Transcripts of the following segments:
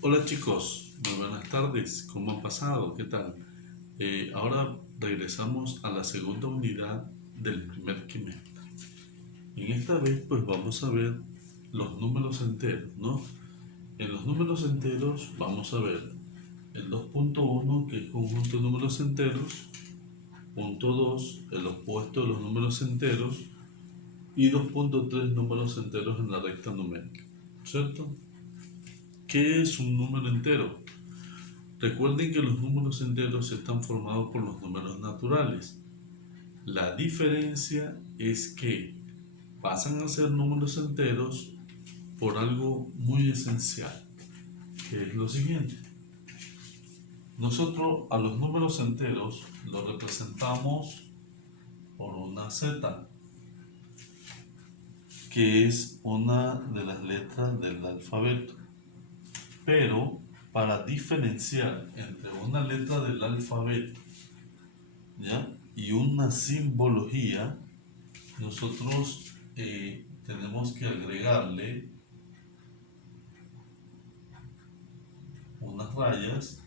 Hola chicos, muy buenas tardes, ¿cómo han pasado? ¿Qué tal? Ahora regresamos a la segunda unidad del primer quimestre. En esta vez pues vamos a ver los números enteros, ¿no? En los números enteros vamos a ver el 2.1 que es conjunto de números enteros, punto 2 el opuesto de los números enteros y 2.3 números enteros en la recta numérica, ¿cierto? ¿Qué es un número entero? Recuerden que los números enteros están formados por los números naturales. La diferencia es que pasan a ser números enteros por algo muy esencial, que es lo siguiente. Nosotros a los números enteros los representamos por una Z, que es una de las letras del alfabeto. Pero para diferenciar entre una letra del alfabeto, ¿ya?, y una simbología, nosotros tenemos que agregarle unas rayas,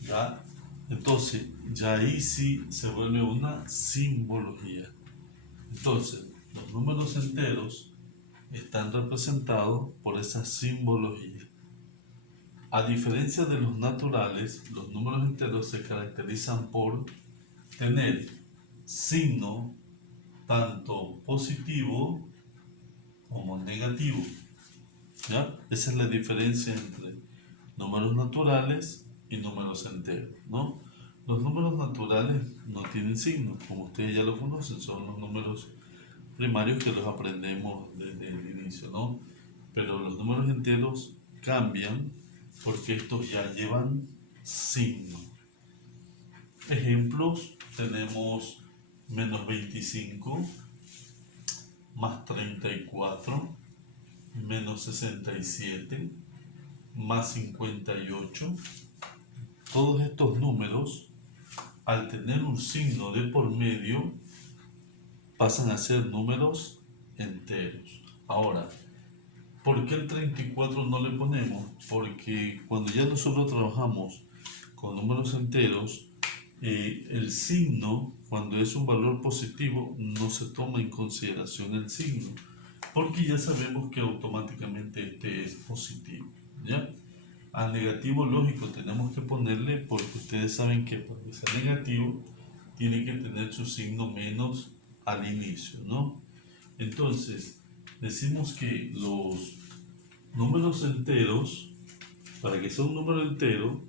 ¿ya? Entonces, ya ahí sí se vuelve una simbología. Entonces, los números enteros están representados por esa simbología. A diferencia de los naturales, los números enteros se caracterizan por tener signo tanto positivo como negativo, ¿ya? Esa es la diferencia entre números naturales y números enteros, ¿no? Los números naturales no tienen signo, como ustedes ya lo conocen, son los números primarios que los aprendemos desde el inicio, ¿no? Pero los números enteros cambian porque estos ya llevan signo. Ejemplos, tenemos menos 25, más 34, menos 67, más 58. Todos estos números, al tener un signo de por medio, pasan a ser números enteros. Ahora, ¿por qué el 34 no le ponemos? Porque cuando ya nosotros trabajamos con números enteros, el signo, cuando es un valor positivo, no se toma en consideración el signo, porque ya sabemos que automáticamente este es positivo, ¿ya? Al negativo, lógico, tenemos que ponerle, porque ustedes saben que para que sea negativo tiene que tener su signo menos al inicio, ¿no? Entonces, decimos que los números enteros, para que sea un número entero,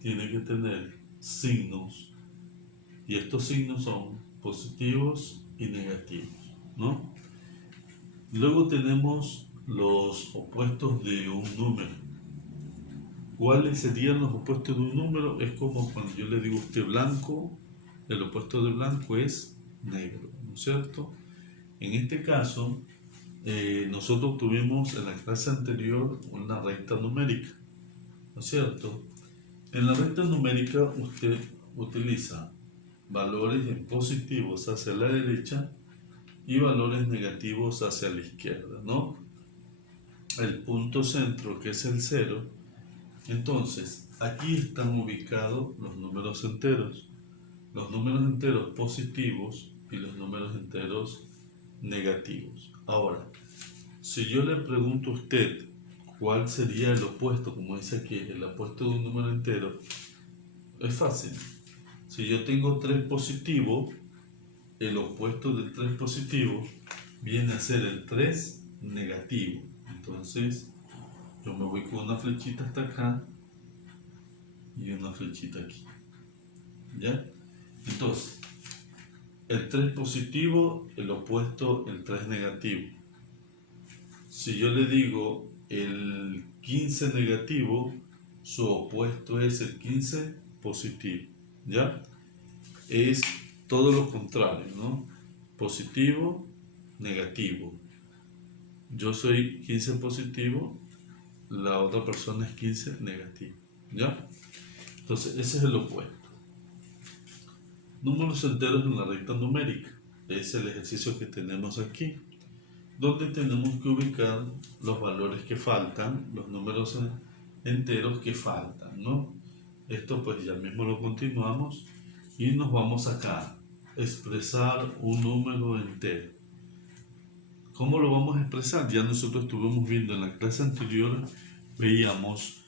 tiene que tener signos, y estos signos son positivos y negativos, ¿no? Luego tenemos los opuestos de un número. ¿Cuáles serían los opuestos de un número? Es como cuando yo le digo a usted blanco, el opuesto de blanco es negro, ¿no es cierto? En este caso, nosotros tuvimos en la clase anterior una recta numérica, ¿no es cierto? En la recta numérica usted utiliza valores en positivos hacia la derecha y valores negativos hacia la izquierda, ¿no? El punto centro, que es el cero. Entonces, aquí están ubicados los números enteros positivos y los números enteros negativos. Ahora, si yo le pregunto a usted cuál sería el opuesto, como dice aquí, el opuesto de un número entero, es fácil. Si yo tengo 3 positivo, el opuesto del 3 positivo viene a ser el 3 negativo. Entonces, yo me voy con una flechita hasta acá y una flechita aquí, ¿ya? Entonces, el 3 positivo, el opuesto, el 3 negativo. Si yo le digo el 15 negativo, su opuesto es el 15 positivo, ¿ya? Es todo lo contrario, ¿no? Positivo, negativo. Yo soy 15 positivo, la otra persona es 15 negativo, ¿ya? Entonces, ese es el opuesto. Números enteros en la recta numérica. Es el ejercicio que tenemos aquí. donde tenemos que ubicar los valores que faltan, los números enteros que faltan, ¿no? Esto pues ya mismo lo continuamos y nos vamos acá, expresar un número entero. ¿Cómo lo vamos a expresar? Ya nosotros estuvimos viendo en la clase anterior, veíamos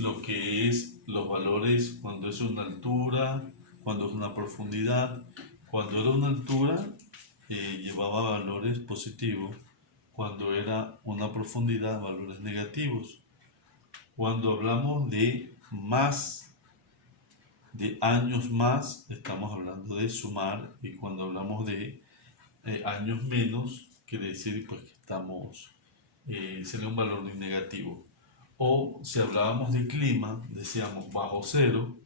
lo que es los valores cuando es una altura, cuando es una profundidad. Cuando era una altura llevaba valores positivos, cuando era una profundidad valores negativos. Cuando hablamos de más, de años más, estamos hablando de sumar, y cuando hablamos de años menos, quiere decir pues que estamos, sería un valor negativo. O si hablábamos de clima, decíamos bajo cero,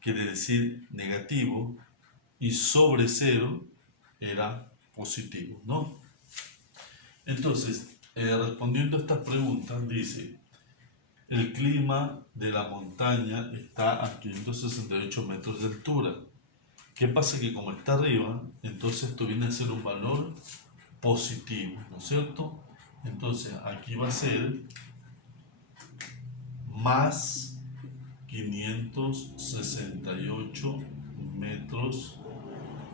quiere decir negativo, y sobre cero era positivo, ¿no? Entonces, respondiendo a estas preguntas, dice, el clima de la montaña está a 568 metros de altura. ¿Qué pasa? Que como está arriba, entonces esto viene a ser un valor positivo, ¿no es cierto? Entonces aquí va a ser más 568 metros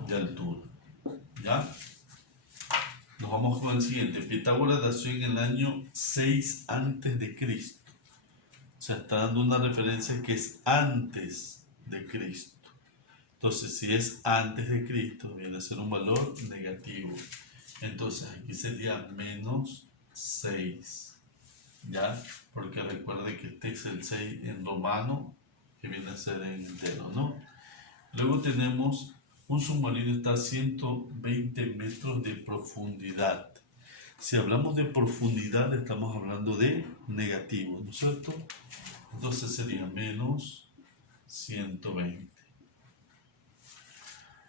de altura. ¿Ya? Nos vamos con el siguiente. Pitágoras nació en el año 6 antes de Cristo. O sea, está dando una referencia que es antes de Cristo. Entonces, si es antes de Cristo, viene a ser un valor negativo. Entonces, aquí sería menos 6. ¿Ya? Porque recuerde que este es el 6 en romano, que viene a ser en entero, ¿no? Luego tenemos un submarino está a 120 metros de profundidad. Si hablamos de profundidad, estamos hablando de negativo, ¿no es cierto? Entonces sería menos 120.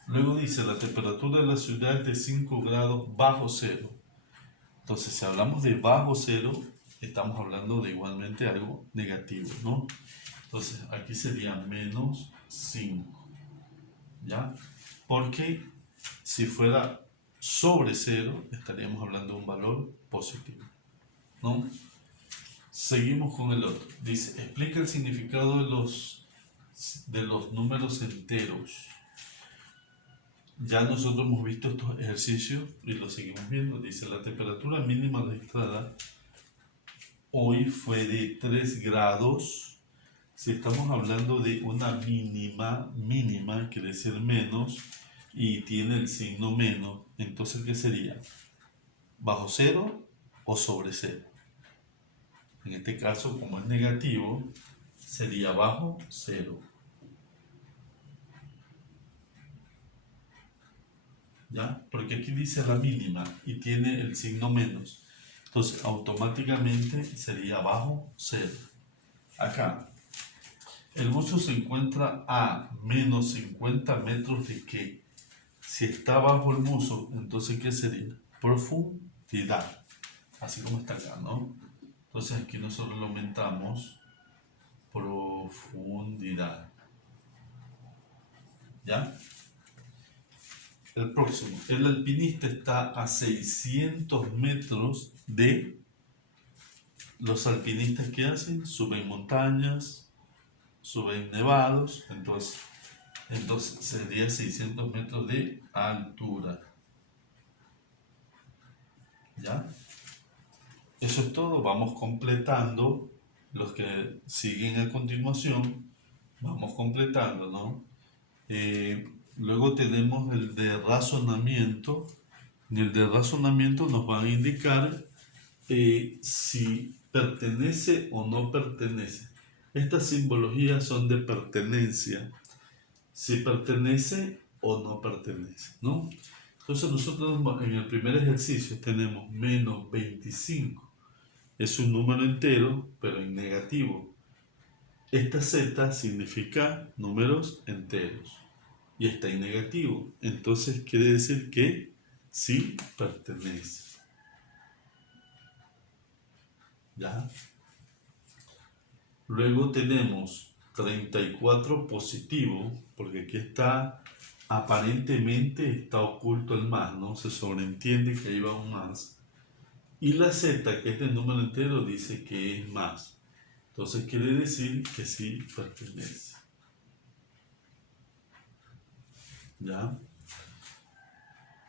Luego dice, la temperatura de la ciudad es de 5 grados bajo cero. Entonces, si hablamos de bajo cero, estamos hablando de igualmente algo negativo, ¿no? Entonces, aquí sería menos 5, ¿ya? Porque si fuera sobre cero, estaríamos hablando de un valor positivo, ¿no? Seguimos con el otro. Dice, explica el significado de los números enteros. Ya nosotros hemos visto estos ejercicios y los seguimos viendo. Dice, la temperatura mínima registrada hoy fue de 3 grados. Si estamos hablando de una mínima quiere decir menos, y tiene el signo menos, entonces ¿qué sería? ¿Bajo cero o sobre cero? En este caso, como es negativo, sería bajo cero. ¿Ya? Porque aquí dice la mínima y tiene el signo menos. Entonces, automáticamente sería bajo cero. Acá, el buzo se encuentra a menos 50 metros de ¿qué? Si está bajo el buzo, entonces ¿qué sería? Profundidad. Así como está acá, ¿no? Entonces aquí nosotros lo aumentamos. Profundidad. ¿Ya? El próximo. El alpinista está a 600 metros de... Los alpinistas, ¿qué hacen? Suben montañas, suben nevados, entonces sería 600 metros de altura. ¿Ya? Eso es todo. Vamos completando los que siguen a continuación. Vamos completando, ¿no? Luego tenemos el de razonamiento. En el de razonamiento nos van a indicar si pertenece o no pertenece. Estas simbologías son de pertenencia. Si pertenece o no pertenece, ¿no? Entonces nosotros en el primer ejercicio tenemos menos 25. Es un número entero, pero en negativo. Esta Z significa números enteros y está en negativo. Entonces quiere decir que sí pertenece. ¿Ya? Luego tenemos 34 positivo, porque aquí aparentemente está oculto el más, ¿no? Se sobreentiende que ahí va un más. Y la z, que es del número entero, dice que es más. Entonces quiere decir que sí pertenece. ¿Ya?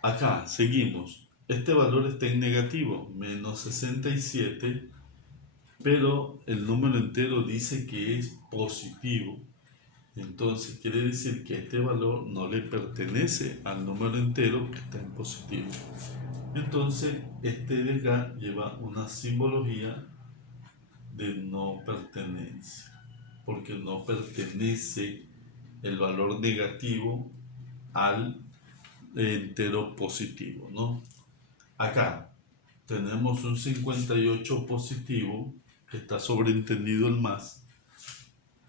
Acá, seguimos. Este valor está en negativo, menos 67, pero el número entero dice que es positivo. Entonces quiere decir que este valor no le pertenece al número entero que está en positivo. Entonces este de acá lleva una simbología de no pertenencia, porque no pertenece el valor negativo al entero positivo, ¿no? Acá tenemos un 58 positivo, que está sobreentendido el más,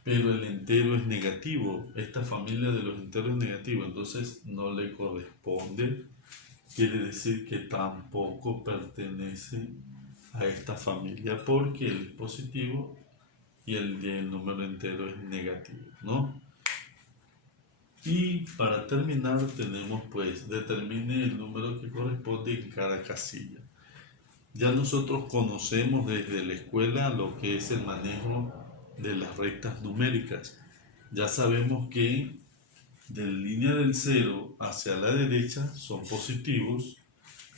pero el entero es negativo. Esta familia de los enteros es negativa, entonces no le corresponde. Quiere decir que tampoco pertenece a esta familia porque él es positivo y el número entero es negativo, ¿no? Y para terminar tenemos pues determine el número que corresponde en cada casilla. Ya nosotros conocemos desde la escuela lo que es el manejo de las rectas numéricas. Ya sabemos que de la línea del 0 hacia la derecha son positivos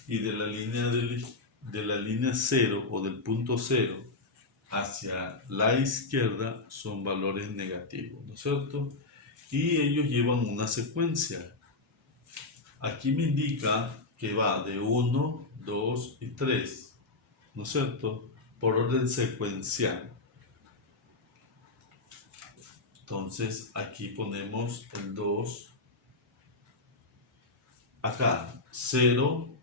y de la línea 0 o del punto 0 hacia la izquierda son valores negativos, ¿no es cierto? Y ellos llevan una secuencia. Aquí me indica que va de 1, 2 y 3, ¿no es cierto? Por orden secuencial. Entonces aquí ponemos el 2. Acá, 0,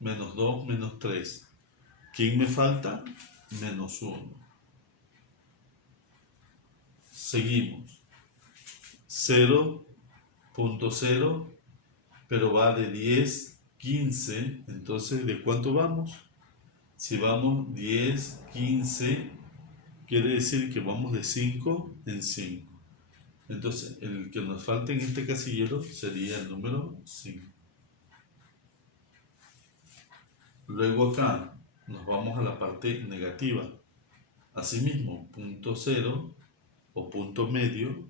menos 2, menos 3. ¿Quién me falta? Menos 1. Seguimos. 0.0, pero va de 10, 15. Entonces, ¿de cuánto vamos? Si vamos 10, 15, quiere decir que vamos de 5 en 5. Entonces, el que nos falta en este casillero sería el número 5. Luego acá nos vamos a la parte negativa. Asimismo, punto 0 o punto medio,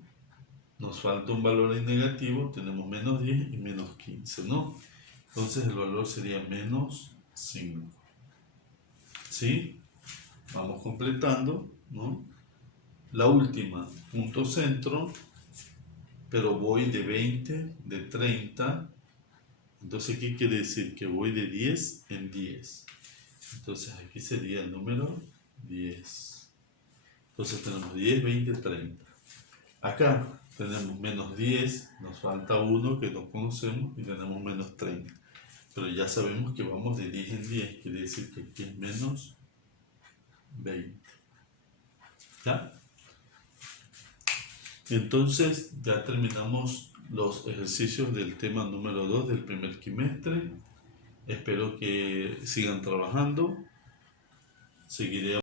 nos falta un valor en negativo, tenemos menos 10 y menos 15, ¿no? Entonces el valor sería menos 5. ¿Sí? Vamos completando, ¿no? La última, punto centro, pero voy de 20, de 30. Entonces, ¿qué quiere decir? Que voy de 10 en 10. Entonces, aquí sería el número 10. Entonces, tenemos 10, 20, 30. Acá tenemos menos 10, nos falta 1 que no conocemos y tenemos menos 30. Pero ya sabemos que vamos de 10 en 10, quiere decir que aquí es menos 20. ¿Ya? Entonces ya terminamos los ejercicios del tema número 2 del primer quimestre. Espero que sigan trabajando. Seguiré